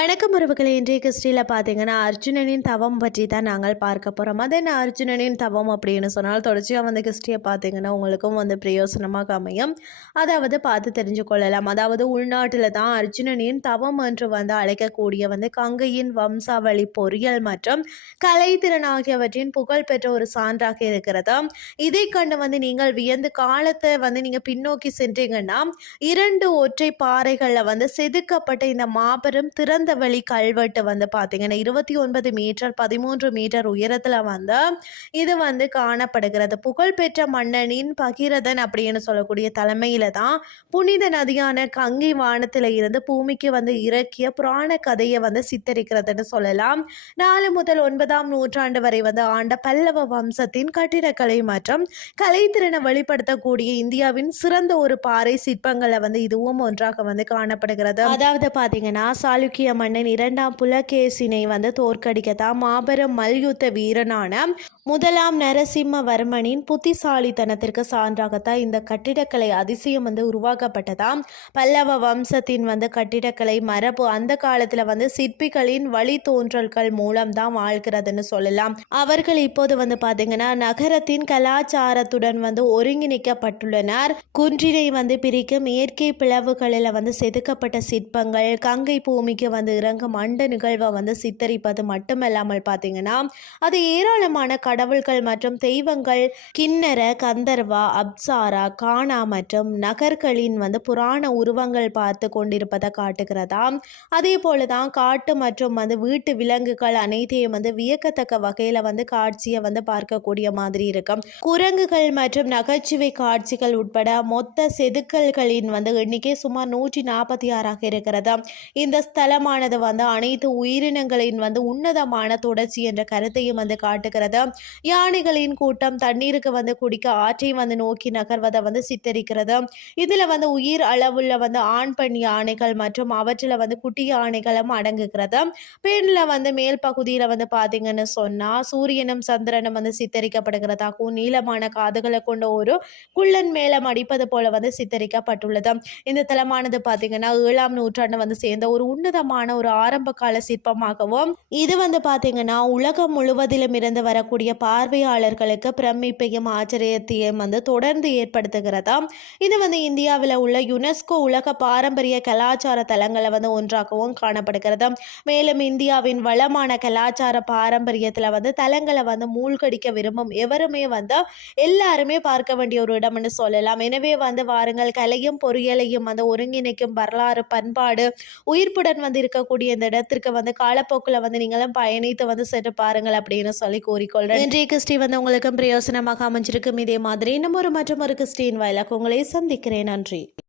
உறவுகளை. இன்றைய கிறிஸ்டியில் பார்த்தீங்கன்னா அர்ஜுனனின் தவம் பற்றி தான் நாங்கள் பார்க்க போகிறோம் அது என்ன அர்ஜுனனின் தவம் அப்படின்னு சொன்னால் தொடர்ச்சியாக வந்து கிறிஸ்டியை பார்த்தீங்கன்னா உங்களுக்கும் வந்து பிரயோசனமாக அமையும். அதாவது பார்த்து தெரிஞ்சு கொள்ளலாம். அதாவது உள்நாட்டில் தான் அர்ஜுனனின் தவம் என்று வந்து அழைக்கக்கூடிய வந்து கங்கையின் வம்சாவளி பொறியியல் மற்றும் கலைத்திறன் ஆகியவற்றின் புகழ்பெற்ற ஒரு சான்றாக இருக்கிறது. இதை கண்டு வந்து நீங்கள் வியந்து காலத்தை வந்து நீங்கள் பின்னோக்கி சென்றீங்கன்னா இரண்டு ஒற்றை பாறைகளில் வந்து செதுக்கப்பட்ட இந்த மாபெரும் திறந்த வழி கல்வெட்டு வந்து பார்த்தீங்கன்னா இருபத்தி ஒன்பது மீட்டர் பதிமூன்று மீட்டர் உயரத்தில் வந்து இது வந்து காணப்படுகிறது. புகழ்பெற்ற மன்னனின் பகிரதன் அப்படின்னு சொல்லக்கூடிய தலைமையில தான் புனித நதியான கங்கை வானத்தில் இருந்து பூமிக்கு வந்து இறக்கிய புராண கதையை வந்து சித்தரிக்கிறதுன்னு சொல்லலாம். நாலு முதல் ஒன்பதாம் நூற்றாண்டு வரை வந்து ஆண்ட பல்லவ வம்சத்தின் கட்டிடக்கலை மற்றும் கலைத்திறனை வெளிப்படுத்தக்கூடிய இந்தியாவின் சிறந்த ஒரு பாறை சிற்பங்களை வந்து இதுவும் ஒன்றாக வந்து காணப்படுகிறது. அதாவது பார்த்தீங்கன்னா சாளுக்கிய மன்னன் இரண்டாம் புலகேசினை வந்து தோற்கடிக்கத்தான் மாபெரும் மல்யுத்த வீரனான முதலாம் நரசிம்மவர்மனின் புத்திசாலித்தனத்திற்கு சான்றாகத்தான் இந்த கட்டிடக்கலை அதிசயம் வந்து உருவாக்கப்பட்டதாம் பல்லவ வம்சத்தின் வந்து கட்டிடக்கலை மரபு அந்த காலத்துல வந்து சிற்பிகளின் வழித்தோன்றல்கள் மூலம்தான் வாழ்கிறதுன்னு சொல்லலாம். அவர்கள் இப்போது வந்து பாத்தீங்கன்னா நகரத்தின் கலாச்சாரத்துடன் வந்து ஒருங்கிணைக்கப்பட்டுள்ளனர். குன்றினை வந்து பிரிக்கும் இயற்கை பிளவுகளில் வந்து செதுக்கப்பட்ட சிற்பங்கள் கங்கை பூமிக்கு வந்து இறங்கும் அண்ட நிகழ்வை வந்து சித்தரிப்பது மட்டுமல்லாமல் பார்த்தீங்கன்னா அது ஏராளமான கடவுள்கள் மற்றும் தெய்வங்கள் கிண்ணற கந்தர்வா அப்சாரா கானா மற்றும் நகர்களின் வந்து புராண உருவங்கள் பார்த்து கொண்டிருப்பதை காட்டுகிறதா? அதே போல தான் காட்டு மற்றும் வந்து வீட்டு விலங்குகள் அனைத்தையும் வந்து வியக்கத்தக்க வகையில் வந்து காட்சியை வந்து பார்க்கக்கூடிய மாதிரி இருக்கும் குரங்குகள் மற்றும் நகைச்சுவை காட்சிகள் உட்பட மொத்த செதுக்கல்களின் வந்து எண்ணிக்கை சுமார் நூற்றி நாற்பத்தி ஆறாக இருக்கிறது. இந்த ஸ்தலமானது வந்து அனைத்து உயிரினங்களின் வந்து உன்னதமான தொடர்ச்சி என்ற கருத்தையும் வந்து காட்டுகிறது. யானைகளின் கூட்டம் தண்ணீருக்கு வந்து குடிக்க ஆற்றை வந்து நோக்கி நகர்வதை வந்து சித்தரிக்கிறது. இதில் வந்து உயிர் அளவுள்ள வந்து ஆண் பெண் யானைகள் மற்றும் அவற்றில் வந்து குட்டி யானைகளும் அடங்குகிறது. பெண்ணில் வந்து மேல் பகுதியில் வந்து பார்த்தீங்கன்னு சொன்னால் சூரியனும் சந்திரனும் வந்து சித்தரிக்கப்படுகிறதாகவும் நீளமான காதுகளை கொண்ட ஒரு குள்ளன் மேலம் அடிப்பது போல வந்து சித்தரிக்கப்பட்டுள்ளது. இந்த தலமானது பார்த்தீங்கன்னா ஏழாம் நூற்றாண்டு வந்து சேர்ந்த ஒரு உன்னதமான ஒரு ஆரம்ப கால சிற்பமாகவும் இது வந்து பார்த்தீங்கன்னா உலகம் முழுவதிலும் இருந்து வரக்கூடிய பார்வையாளர்களுக்கு பிரமிப்பையும் ஆச்சரியத்தையும் வந்து தொடர்ந்து ஏற்படுத்துகிறதா? இது வந்து இந்தியாவில் உள்ள யுனெஸ்கோ உலக பாரம்பரிய கலாச்சார தலங்களை வந்து ஒன்றாகவும் காணப்படுகிறது? மேலும் இந்தியாவின் வளமான கலாச்சார பாரம்பரியத்தில் வந்து தலங்களை வந்து மூழ்கடிக்க விரும்பும் எவருமே வந்து எல்லாருமே பார்க்க வேண்டிய ஒரு இடம்னு சொல்லலாம். எனவே வந்து வாருங்கள் கலையும் பொறியியலையும் வந்து ஒருங்கிணைக்கும் வரலாறு பண்பாடு உயிர்ப்புடன் வந்து இருக்கக்கூடிய இந்த இடத்திற்கு வந்து காலப்போக்கில் வந்து நீங்களும் பயணித்து வந்து சென்று பாருங்கள் அப்படின்னு சொல்லி கூறிக்கொள்கிறேன் இன்றைய கிறிஸ்டி வந்து உங்களுக்கும் பிரயோசனமாக அமைஞ்சிருக்கும் இதே மாதிரி இன்னும் ஒரு மற்றும் ஒரு கிறிஸ்டின் வாயிலாக உங்களை சந்திக்கிறேன். நன்றி.